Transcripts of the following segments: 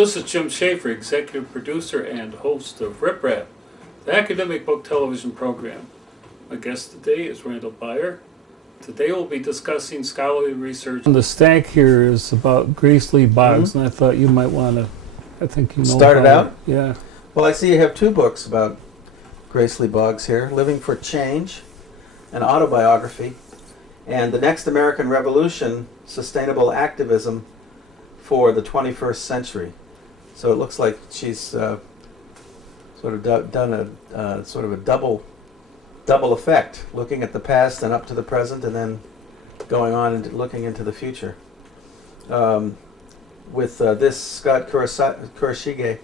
this is Jim Schaefer, executive producer and host of Rip Rap, the academic book television program. My guest today is Randal Baier. Today we'll be discussing scholarly research. The stack here is about Grace Lee Boggs, and I thought you might want to, I think you know. Start it out? Yeah. Well, I see you have two books about Grace Lee Boggs here, Living for Change, an autobiography, and The Next American Revolution, Sustainable Activism for the 21st Century. So it looks like she's sort of done a sort of a double effect, looking at the past and up to the present, and then going on and looking into the future. With this Scott Kurashige,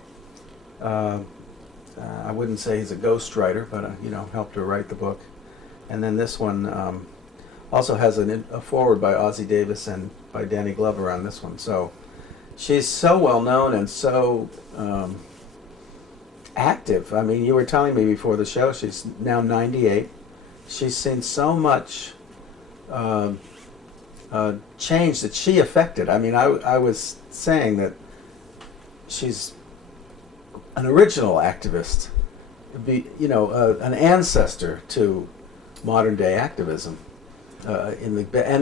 I wouldn't say he's a ghostwriter, but helped her write the book. And then this one also has a foreword by Ossie Davis and by Danny Glover on this one. So she's so well known and so active. I mean, you were telling me before the show, she's now 98. She's seen so much change that she affected. I mean, I was saying that she's an original activist, an ancestor to modern day activism, and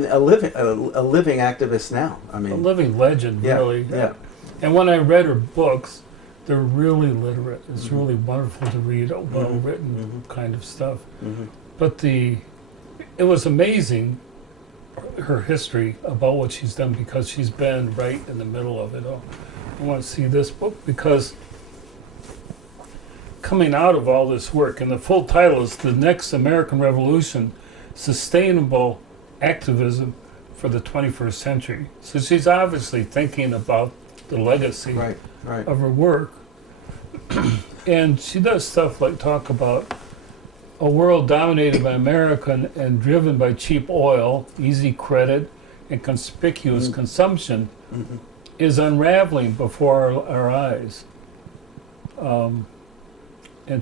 a living activist now. I mean, a living legend, yeah, really. Yeah. And when I read her books, they're really literate. It's really wonderful to read, well-written kind of stuff. But it was amazing, her history about what she's done, because she's been right in the middle of it all. I want to see this book because coming out of all this work, and the full title is The Next American Revolution, Sustainable Activism for the 21st Century. So she's obviously thinking about the legacy Right. of her work. And she does stuff like talk about a world dominated by America and driven by cheap oil, easy credit, and conspicuous consumption is unraveling before our eyes. And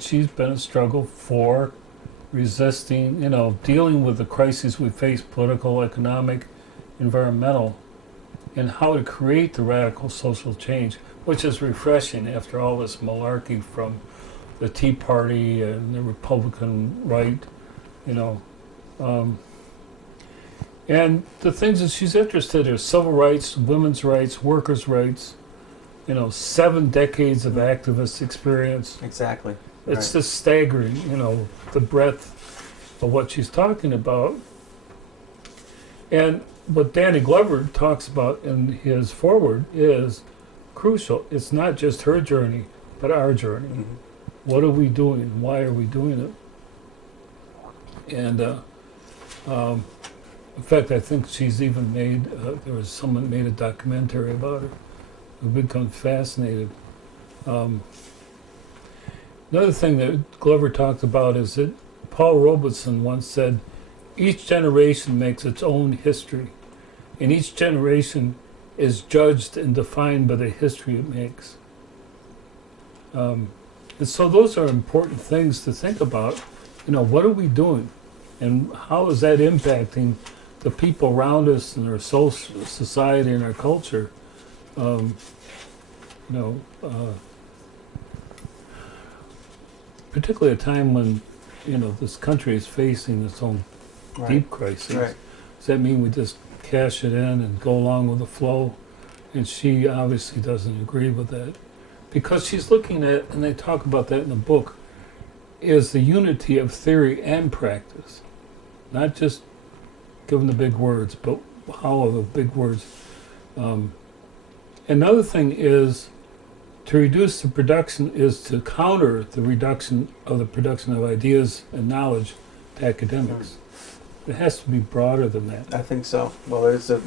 she's been a struggle for resisting, dealing with the crises we face, political, economic, environmental, and how to create the radical social change, which is refreshing after all this malarkey from the Tea Party and the Republican right, and the things that she's interested in are civil rights, women's rights, workers' rights, 7 decades of activist experience. Exactly. It's just staggering, the breadth of what she's talking about. And what Danny Glover talks about in his foreword is crucial. It's not just her journey, but our journey. What are we doing? Why are we doing it? And in fact, I think she's even made, someone made a documentary about her. We've become fascinated. Another thing that Glover talked about is that Paul Robeson once said, each generation makes its own history, and each generation is judged and defined by the history it makes. And so those are important things to think about. What are we doing? And how is that impacting the people around us and our social society and our culture? Particularly a time when, this country is facing its own deep crisis. Right. Does that mean we just cash it in and go along with the flow? And she obviously doesn't agree with that. Because she's looking at, and they talk about that in the book, is the unity of theory and practice. Not just giving the big words, but how are the big words. Another thing is to reduce the production is to counter the reduction of the production of ideas and knowledge to academics. It has to be broader than that. I think so. Well, there's a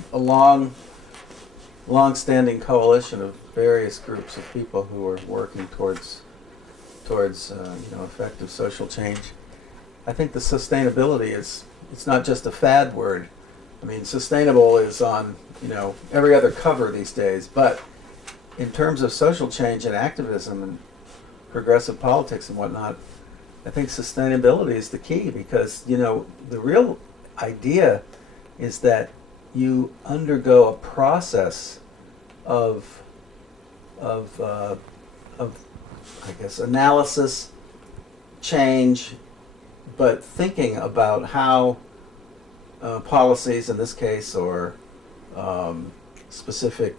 long-standing coalition of various groups of people who are working towards effective social change. I think the sustainability it's not just a fad word. I mean, sustainable is on every other cover these days, but in terms of social change and activism and progressive politics and whatnot, I think sustainability is the key, because the real idea is that you undergo a process of of I guess analysis, change, but thinking about how policies in this case, or specific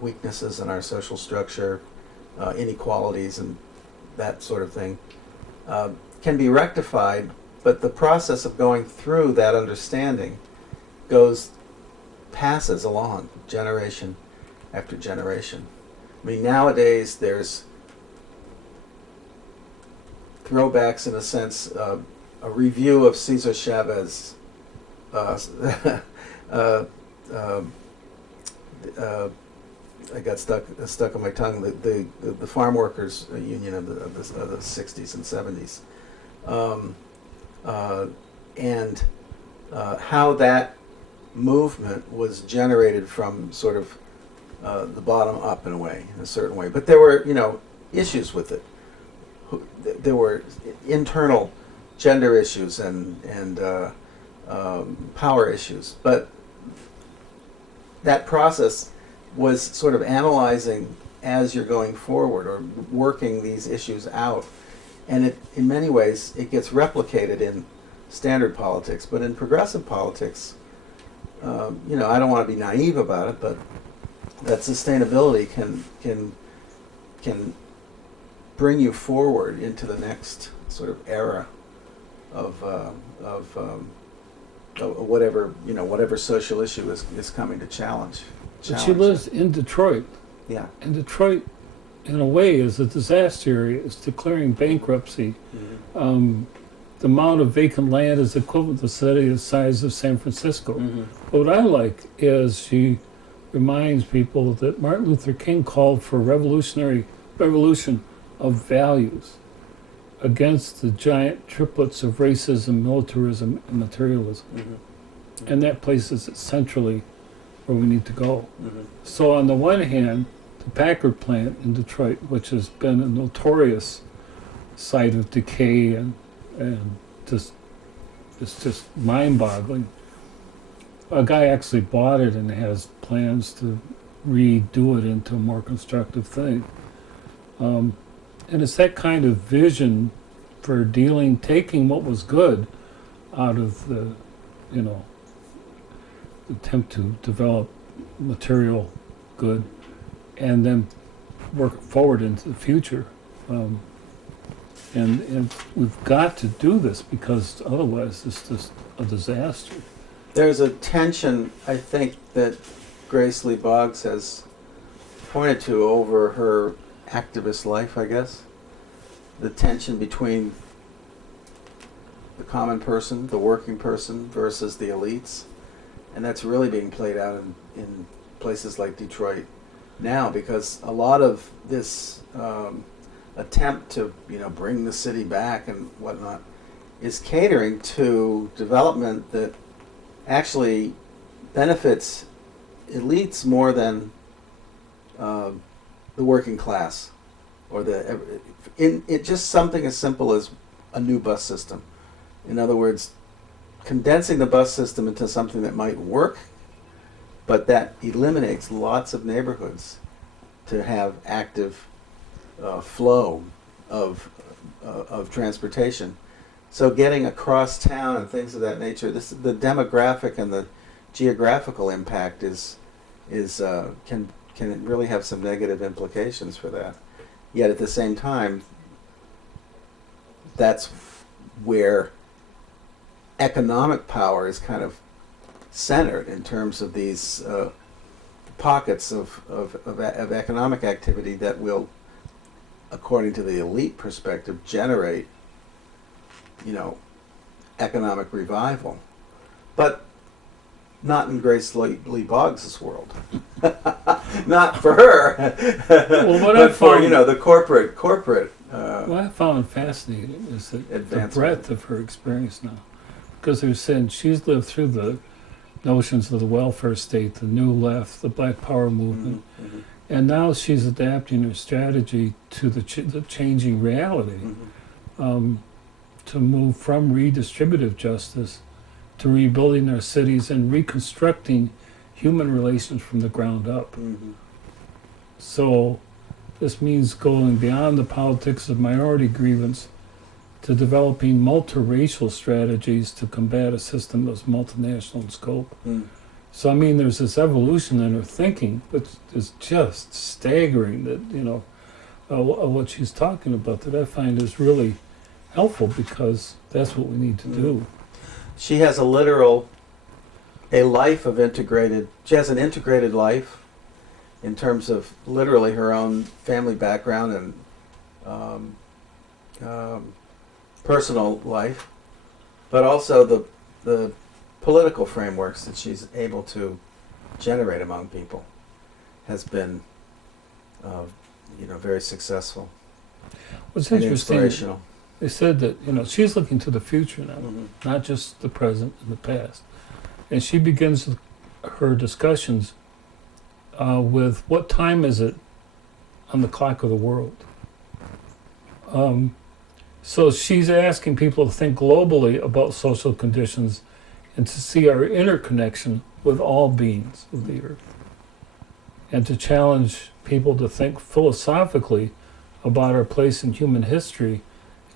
weaknesses in our social structure, inequalities and that sort of thing, can be rectified, but the process of going through that understanding passes along generation after generation. I mean, nowadays there's throwbacks, in a sense, a review of Cesar Chavez, I got stuck on my tongue. The farm workers union of the 60s and 70s, and how that movement was generated from sort of the bottom up in a certain way. But there were, issues with it. There were internal gender issues and power issues. But that process was sort of analyzing as you're going forward, or working these issues out. And in many ways, it gets replicated in standard politics. But in progressive politics, I don't want to be naive about it, but that sustainability can bring you forward into the next sort of era of whatever social issue is coming to challenge. But she lives in Detroit. Yeah. And Detroit, in a way, is a disaster area. It's declaring bankruptcy. Mm-hmm. The amount of vacant land is equivalent to the city the size of San Francisco. Mm-hmm. But what I like is she reminds people that Martin Luther King called for a revolution of values against the giant triplets of racism, militarism, and materialism. Mm-hmm. And that places it centrally where we need to go. Mm-hmm. So on the one hand, the Packard plant in Detroit, which has been a notorious site of decay and just, it's just mind-boggling. A guy actually bought it and has plans to redo it into a more constructive thing. And it's that kind of vision for taking what was good out of the, attempt to develop material good and then work forward into the future. And we've got to do this, because otherwise it's just a disaster. There's a tension, I think, that Grace Lee Boggs has pointed to over her activist life, I guess. The tension between the common person, the working person, versus the elites. And that's really being played out in places like Detroit now, because a lot of this attempt to bring the city back and whatnot is catering to development that actually benefits elites more than the working class, or just something as simple as a new bus system. In other words, condensing the bus system into something that might work, but that eliminates lots of neighborhoods to have active flow of transportation. So getting across town and things of that nature, the demographic and the geographical impact can really have some negative implications for that. Yet at the same time, that's where economic power is kind of centered in terms of these pockets of economic activity that will, according to the elite perspective, generate economic revival. But not in Grace Lee Boggs' world. Not for her. Well, but for the corporate. What I found fascinating is the breadth of her experience now, because they're saying she's lived through the notions of the welfare state, the New Left, the Black Power movement, mm-hmm. and now she's adapting her strategy to the changing reality, Mm-hmm. To move from redistributive justice to rebuilding our cities and reconstructing human relations from the ground up. Mm-hmm. So this means going beyond the politics of minority grievance to developing multiracial strategies to combat a system that's multinational in scope. Mm. So I mean, there's this evolution in her thinking, but it's just staggering that, you know, what she's talking about, that I find is really helpful, because that's what we need to do. She has a life of integrated, she has an integrated life in terms of literally her own family background and personal life, but also the political frameworks that she's able to generate among people has been, very successful. What's And interesting, inspirational. they said that, you know, she's looking to the future now, Mhm. not just the present and the past. And she begins her discussions with, what time is it on the clock of the world? So she's asking people to think globally about social conditions and to see our interconnection with all beings of the earth. And to challenge people to think philosophically about our place in human history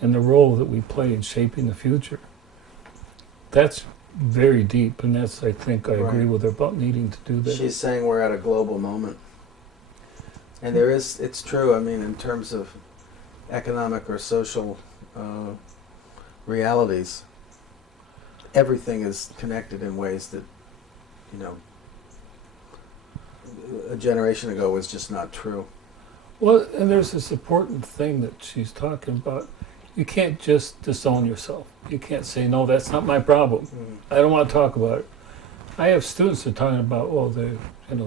and the role that we play in shaping the future. That's very deep, and that's, I think, I agree Right. with her about needing to do that. She's saying we're at a global moment. And it's true, I mean, in terms of economic or social realities, everything is connected in ways that, a generation ago was just not true. Well, and there's this important thing that she's talking about. You can't just disown yourself. You can't say, no, that's not my problem. I don't want to talk about it. I have students that are talking about,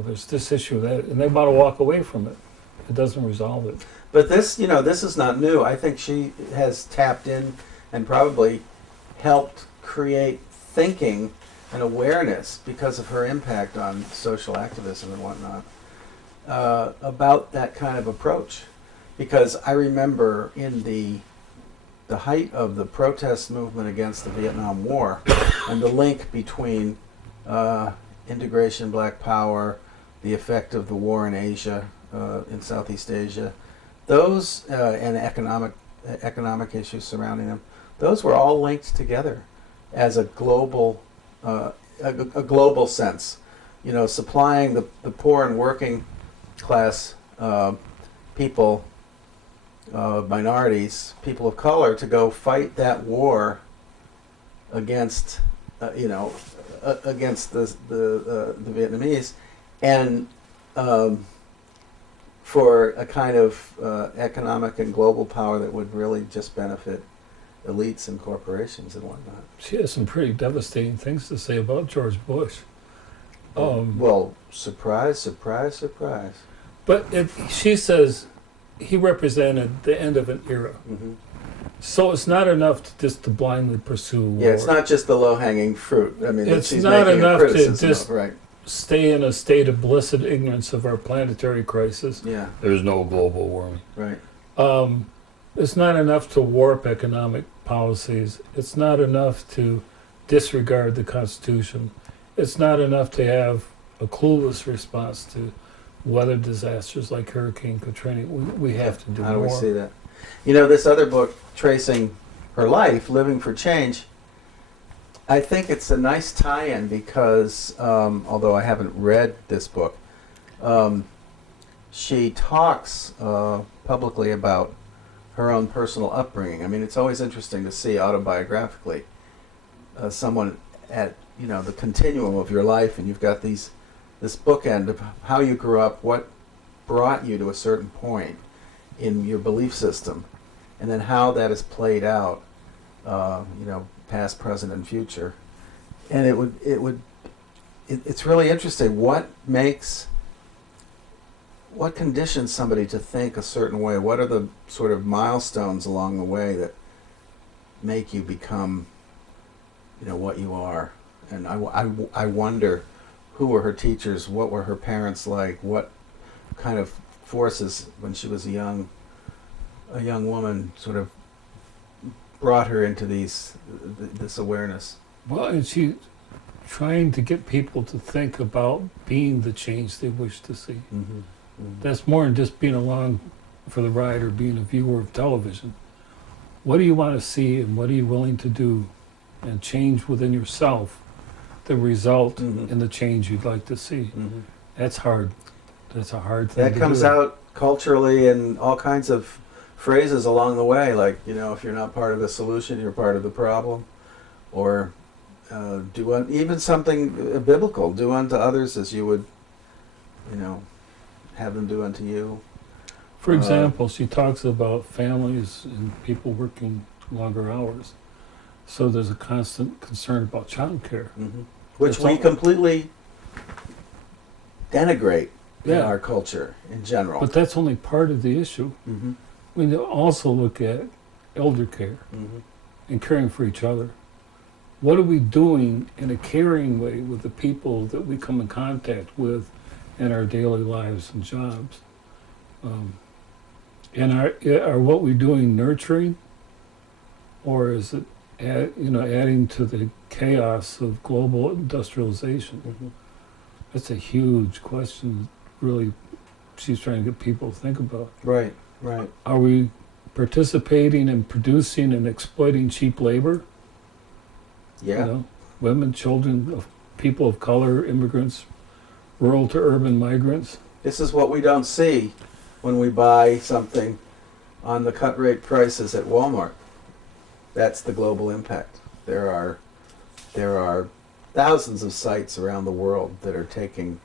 there's this issue, that, and they want to walk away from it. It doesn't resolve it. But this is not new. I think she has tapped in and probably helped create thinking and awareness because of her impact on social activism and whatnot about that kind of approach. Because I remember in the height of the protest movement against the Vietnam War and the link between integration, Black Power, the effect of the war in Asia, in Southeast Asia, those and economic issues surrounding them, those were all linked together as a global global sense. Supplying the poor and working class people, minorities, people of color, to go fight that war against against the Vietnamese, and for a kind of economic and global power that would really just benefit elites and corporations and whatnot. She has some pretty devastating things to say about George Bush. Well, surprise, surprise, surprise. But she says he represented the end of an era. Mm-hmm. So it's not enough to blindly pursue war. Yeah, it's not just the low-hanging fruit. I mean, It's she's not making a enough to criticism just of, right. stay in a state of blissed ignorance of our planetary crisis. Yeah, There's no global warming. right. It's not enough to warp economic policies. It's not enough to disregard the Constitution. It's not enough to have a clueless response to weather disasters like Hurricane Katrina. We have to do How more. do we see that? This other book, tracing her life, Living for Change, I think it's a nice tie-in because, although I haven't read this book, she talks publicly about her own personal upbringing. I mean, it's always interesting to see autobiographically someone at the continuum of your life, and you've got this bookend of how you grew up, what brought you to a certain point in your belief system, and then how that is played out, past, present, and future. And it's really interesting what conditions somebody to think a certain way. What are the sort of milestones along the way that make you become, what you are? And I wonder, who were her teachers? What were her parents like? What kind of forces, when she was a young woman, sort of brought her into this awareness? Well, and she's trying to get people to think about being the change they wish to see. Mm-hmm. That's more than just being along for the ride or being a viewer of television. What do you want to see, and what are you willing to do and change within yourself that result in the change you'd like to see? That's hard. That's a hard thing That to comes do. out culturally in all kinds of phrases along the way, like, if you're not part of the solution, you're part of the problem. Or even something biblical, do unto others as you would, have them do unto you. For example, she talks about families and people working longer hours. So there's a constant concern about childcare. Which It's we all- completely denigrate in Yeah. our culture in general. But that's only part of the issue. Mhm. We need to also look at elder care Mhm. and caring for each other. What are we doing in a caring way with the people that we come in contact with in our daily lives and jobs? And are what we're doing nurturing, or is it adding to the chaos of global industrialization? That's a huge question. Really, she's trying to get people to think about. Right. Are we participating in producing and exploiting cheap labor? Yeah. Women, children, of people of color, immigrants, rural to urban migrants. This is what we don't see when we buy something on the cut rate prices at Walmart. That's the global impact. There are thousands of sites around the world that are taking,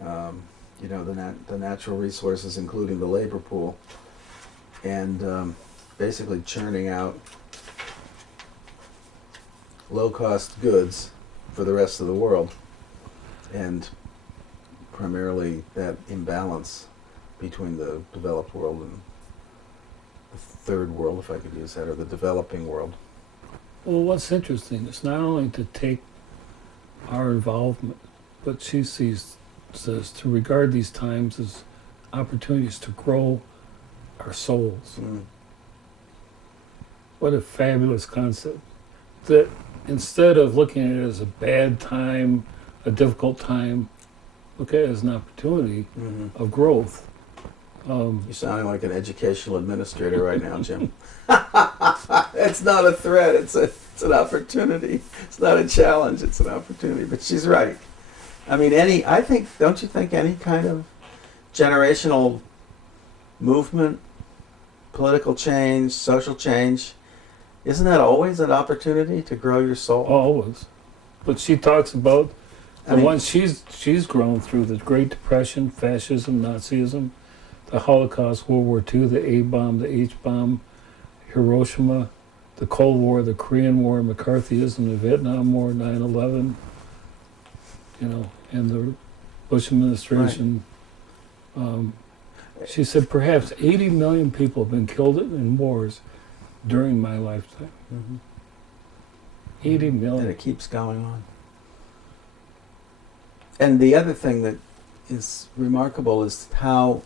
the natural resources, including the labor pool, and basically churning out low-cost goods for the rest of the world, and primarily that imbalance between the developed world and the third world, if I could use that, or the developing world. Well, what's interesting is not only to take our involvement, but she says to regard these times as opportunities to grow our souls. What a fabulous concept. That instead of looking at it as a bad time, a difficult time, look at it as an opportunity of growth. You're sounding like an educational administrator right now, Jim. It's not a threat, it's an opportunity. It's not a challenge, it's an opportunity. But she's right. I mean, don't you think any kind of generational movement, political change, social change, isn't that always an opportunity to grow your soul? Always. But she talks about the ones she's grown through: the Great Depression, fascism, Nazism, the Holocaust, World War II, the A-bomb, the H-bomb, Hiroshima, the Cold War, the Korean War, McCarthyism, the Vietnam War, 9/11, and the Bush administration. She said perhaps 80 million people have been killed in wars during my lifetime. 80 million. And it keeps going on. And the other thing that is remarkable is how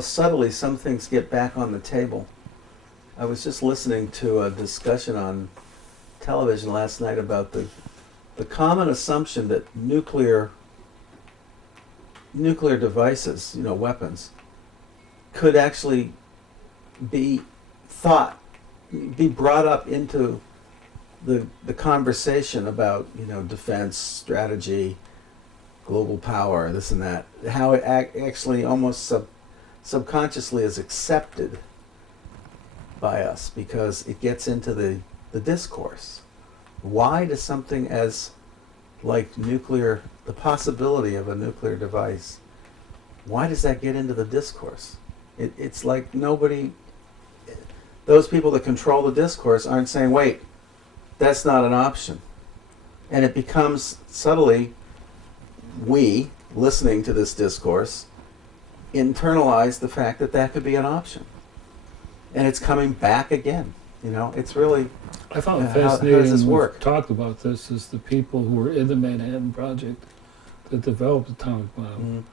subtly some things get back on the table. I was just listening to a discussion on television last night about the common assumption that nuclear devices, weapons, could actually be brought up into the conversation about defense strategy, global power, this and that. How it actually almost subconsciously is accepted by us because it gets into the discourse. Why does something as like nuclear, the possibility of a nuclear device, why does that get into the discourse? It's like those people that control the discourse aren't saying, wait, that's not an option. And it becomes subtly, we, listening to this discourse, internalize the fact that could be an option. And it's coming back again. It's really... I found it how does fascinating this when work? we talked about this is the people who were in the Manhattan Project that developed the atomic bomb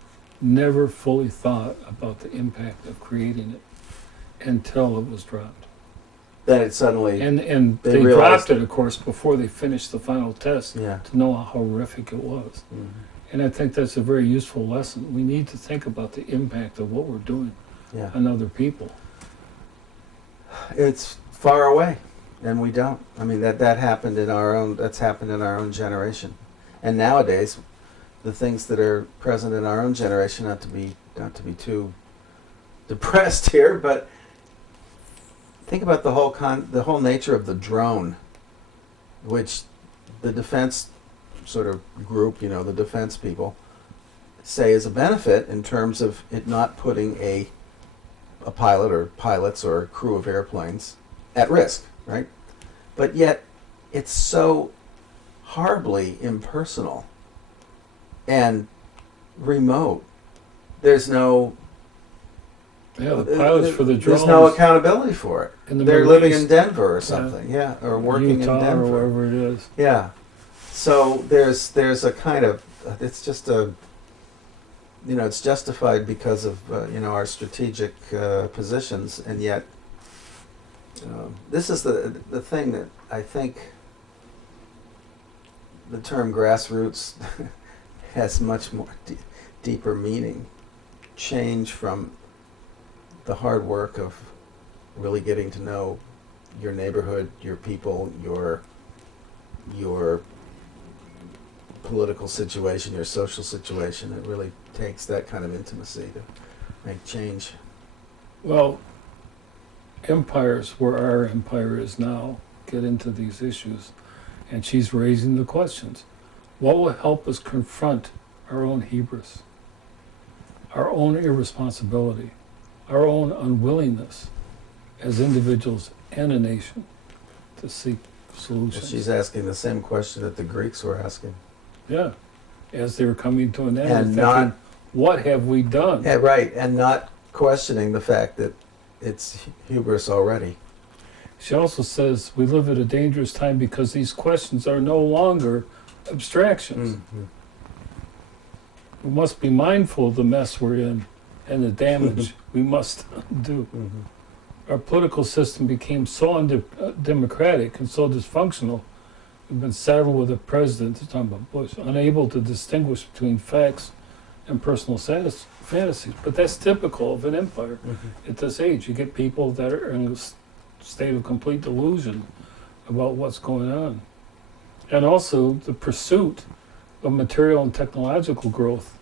never fully thought about the impact of creating it until it was dropped. Then it suddenly... And they they realized dropped it, of course, before they finished the final test Yeah. to know how horrific it was. And I think that's a very useful lesson. We need to think about the impact of what we're doing Yeah. on other people. It's far away, and we don't. I mean, that happened in our own. That's happened in our own generation, and nowadays, the things that are present in our own generation. Not to be too depressed here, but think about the whole nature of the drone, which the defense sort of group, the defense people, say is a benefit in terms of it not putting a pilot or pilots or a crew of airplanes at risk, right? But yet, it's so horribly impersonal and remote. There's no Yeah, the pilots for the drones. There's no accountability for it. In the They're Middle living East. in Denver or something, or working Utah in Denver, or wherever it is. Yeah. So there's a kind of it's just a it's justified because of our strategic positions, and yet this is the thing that I think the term grassroots has much more deeper meaning. Change from the hard work of really getting to know your neighborhood, your people, your political situation, your social situation. It really takes that kind of intimacy to make change. Well, empires, where our empire is now, get into these issues, and she's raising the questions. What will help us confront our own hubris, our own irresponsibility, our own unwillingness as individuals and a nation to seek solutions? Well, she's asking the same question that the Greeks were asking. Yeah, as they were coming to an end, And thinking, not- what have we done? Yeah, right, and not questioning the fact that it's hubris already. She also says we live at a dangerous time because these questions are no longer abstractions. Mm-hmm. We must be mindful of the mess we're in and the damage we must do. Mm-hmm. Our political system became so undemocratic and so dysfunctional. We've been saddled with a president, talking about Bush, unable to distinguish between facts and personal fantasies. But that's typical of an empire. Mm-hmm. At this age, you get people that are in a state of complete delusion about what's going on. And also the pursuit of material and technological growth,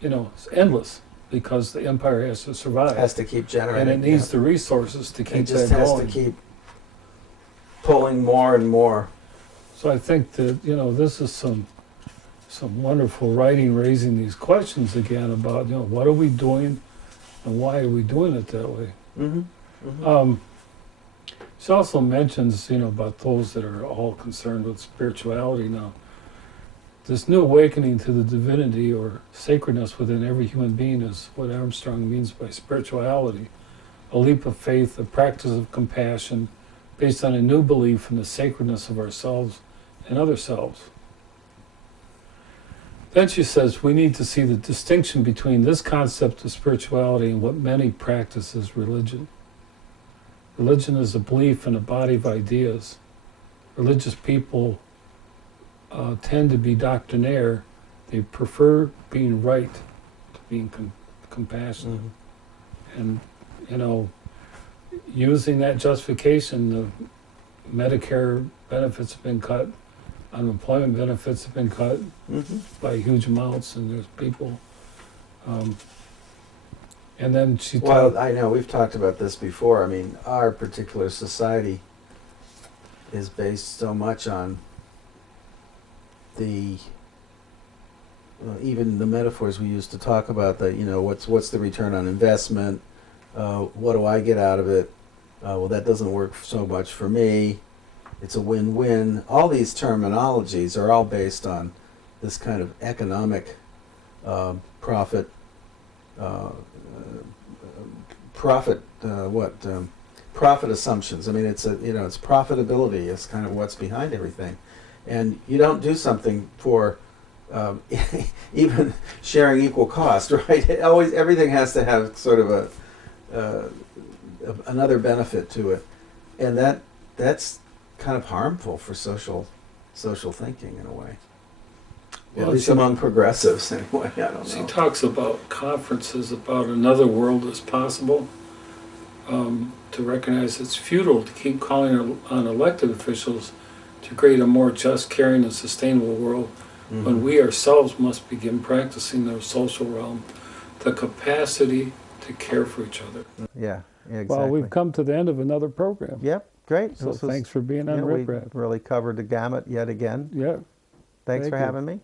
it's endless because the empire has to survive. Has to keep generating. And it needs the resources to keep It just that has going. to keep pulling more and more. So I think that, this is some wonderful writing raising these questions again about, what are we doing and why are we doing it that way? Mm-hmm. Mm-hmm. She also mentions, about those that are all concerned with spirituality now. This new awakening to the divinity or sacredness within every human being is what Armstrong means by spirituality. A leap of faith, a practice of compassion based on a new belief in the sacredness of ourselves and other selves. Then she says we need to see the distinction between this concept of spirituality and what many practice as religion. Religion is a belief in a body of ideas. Religious people tend to be doctrinaire. They prefer being right to being compassionate. Mm-hmm. And, using that justification, the Medicare benefits have been cut, unemployment benefits have been cut Mm-hmm. by huge amounts, and there's people. And then she Well, I know we've talked about this before. I mean, our particular society is based so much on the even the metaphors we used to talk about. That what's the return on investment? What do I get out of it? Well, that doesn't work so much for me. It's a win-win. All these terminologies are all based on this kind of economic profit. Profit assumptions. I mean, it's profitability is kind of what's behind everything, and you don't do something for even sharing equal cost, right? Everything has to have sort of another benefit to it, and that's kind of harmful for social thinking in a way. At least among progressives, anyway. I don't He know. talks about conferences, about another world is possible, to recognize it's futile to keep calling on elected officials to create a more just, caring, and sustainable world when we ourselves must begin practicing the social realm, the capacity to care for each other. Yeah, exactly. Well, we've come to the end of another program. Yep, great. So thanks for being on we Rip Rap. really covered the gamut yet again. Yeah. Thanks Thank for you. having me.